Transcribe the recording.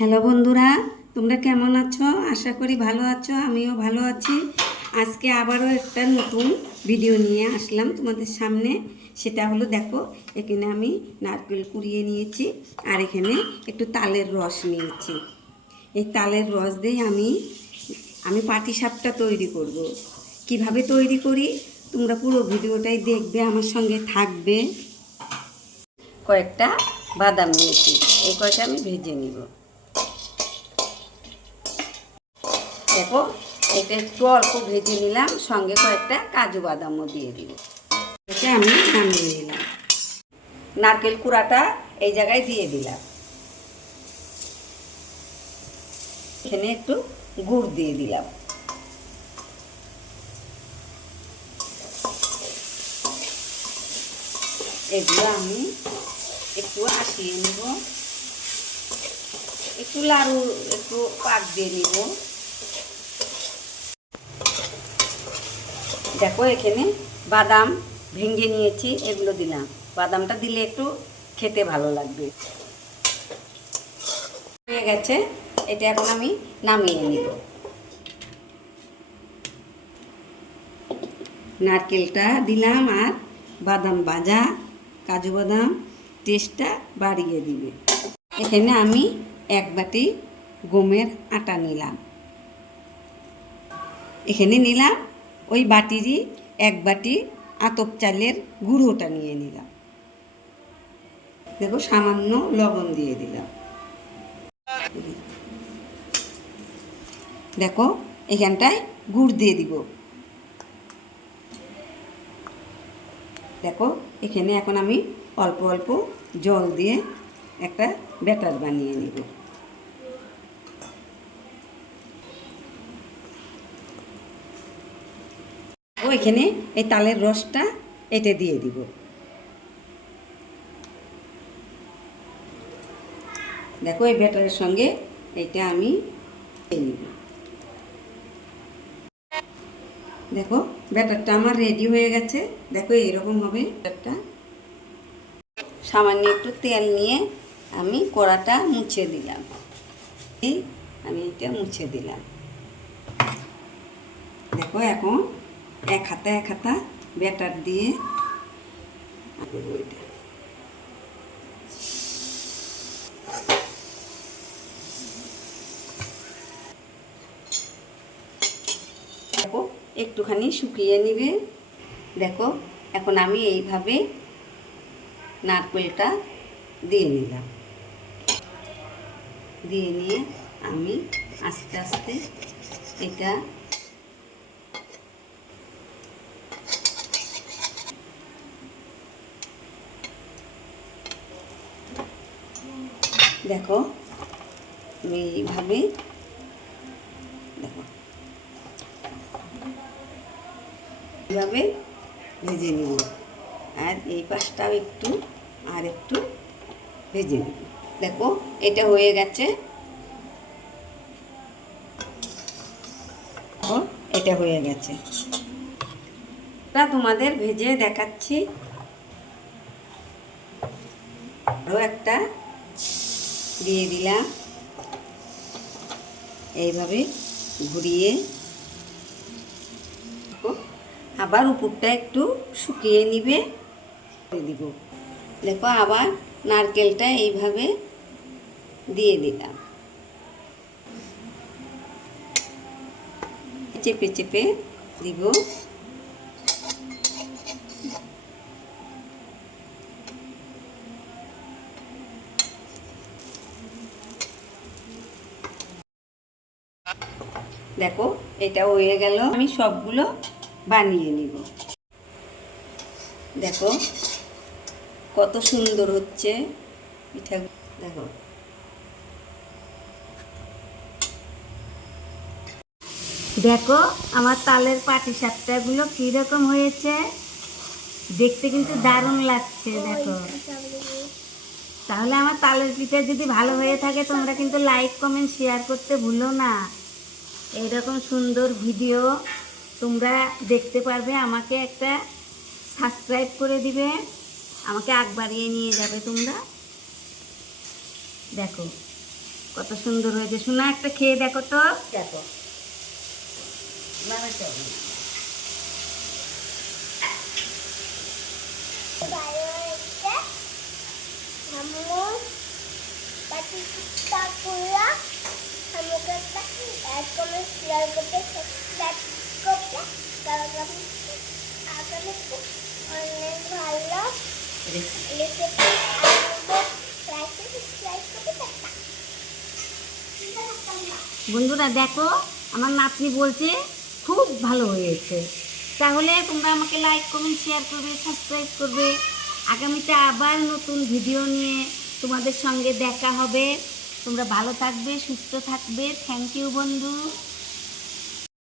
Hello বন্ধুরা, তোমরা কেমন আছো? আশা করি ভালো আছো, আমিও ভালো আছি। আজকে আবারও একটা নতুন ভিডিও নিয়ে আসলাম তোমাদের সামনে। সেটা হলো দেখো, এখানে আমি নারকেল কুড়িয়ে নিয়েছি আর এখানে একটু তালের রস নিয়েছি। এই তালের রস দিয়ে আমি আমি পাটি সাপটা তৈরি করব। কীভাবে তৈরি করি? তোমরা পুরো ভিডিওটাই দেখবে, আমার সঙ্গে থাকবে। কয়েকটা বাদাম নিয়েছি, এই কয়টা আমি ভেজে নিব। দেখো এটা একটু অল্প ভেজে নিলাম, সঙ্গে কয়েকটা কাজু বাদামও দিয়ে দিব। এটা আমি নামিয়ে নিলাম। নারকেল কুড়াটা এই জায়গায় দিয়ে দিলাম। এখানে একটু গুড় দিয়ে দিলাম। এগুলো আমি একটু আসিয়ে নেব। একটু লাড়ু, একটু পাক দিয়ে নিব। দেখো, এখানে বাদাম ভেঙে নিয়েছি, এগুলো দিলাম। বাদামটা দিলে একটু খেতে ভালো লাগবে। হয়ে গেছে, এটা এখন আমি নামিয়ে নিব। নারকেলটা দিলাম আর বাদাম ভাজা, কাজু বাদাম, টেস্টটা বাড়িয়ে দিবে। এখানে আমি এক বাটি গমের আটা নিলাম। এখানে নিলাম ওই বাটিরই এক বাটি আতপ চালের গুঁড়োটা নিয়ে নিলাম। দেখো সামান্য লবণ দিয়ে দিলাম। দেখো, এখানটায় গুড় দিয়ে দিব। দেখো, এখানে এখন আমি অল্প অল্প জল দিয়ে একটা ব্যাটার বানিয়ে নিব। এখানে এই তালের রসটা এতে দিয়ে দিব। দেখো, এই ব্যাটারের সঙ্গে এটা আমি নিব। দেখো, ব্যাটারটা আমার রেডি হয়ে গেছে। দেখো এরকম হবে ব্যাটারটা। সামান্য একটু তেল নিয়ে আমি কড়াটা মুছে দিলাম। আমি এটা মুছে দিলাম। দেখো, এখন এক হাতা এক হাতা ব্যাটার দিয়ে দেখো, একটুখানি শুকিয়ে নিবে। দেখো, এখন আমি এইভাবে নারকেলটা দিয়ে নিলাম। দিয়ে নিয়ে আমি আস্তে আস্তে এটা দেখো আমি এইভাবে দেখো। এইভাবে ভেজে নিব। আর এই পাশটাও একটু, আর একটু ভেজে নিব। দেখো, এটা হয়ে গেছে। এটা হয়ে গেছে। তা তোমাদের ভেজে দেখাচ্ছি। আরও একটা দিয়ে দিলাম। এইভাবে ঘুরিয়ে আবার উপরটা একটু শুকিয়ে নিবে। দিব। দেখো, আবার নারকেলটা এইভাবে দিয়ে দিলাম। চেপে চেপে দিব। দেখো, এটা হয়ে গেল। আমি সবগুলো বানিয়ে নিব। দেখো, কত সুন্দর হচ্ছে। পিঠা দেখো। দেখো, আমার তালের পাটি সাপটাগুলো কীরকম হয়েছে। দেখতে কিন্তু দারুণ লাগছে, দেখো। তাহলে আমার তালের পিঠা যদি ভালো হয়ে থাকে, তোমরা কিন্তু লাইক কমেন্ট শেয়ার করতে ভুলো না। এইরকম সুন্দর ভিডিও তোমরা দেখতে পারবে। আমাকে একটা সাবস্ক্রাইব করে দিবে। আমাকে আগ বাড়িয়ে নিয়ে যাবে তোমরা। দেখো, কত সুন্দর হয়েছে। শোনা একটা খেয়ে দেখো তো। দেখো মানে চল ভালো হয়েছে আম্মু পাটিটা পুরা আমাকে একটা লাইক কমেন্ট শেয়ার সাবস্ক্রাইব কারণ অনেক ভালো রেসিপি বন্ধুরা দেখো, আমার নাতনি বলছে, খুব ভালো হয়েছে। তাহলে তোমরা আমাকে লাইক কমেন্ট শেয়ার করবে সাবস্ক্রাইব করবে। আগামীতে আবার নতুন ভিডিও নিয়ে তোমাদের সঙ্গে দেখা হবে। তোমরা ভালো থাকবে সুস্থ থাকবে। থ্যাংক ইউ বন্ধু।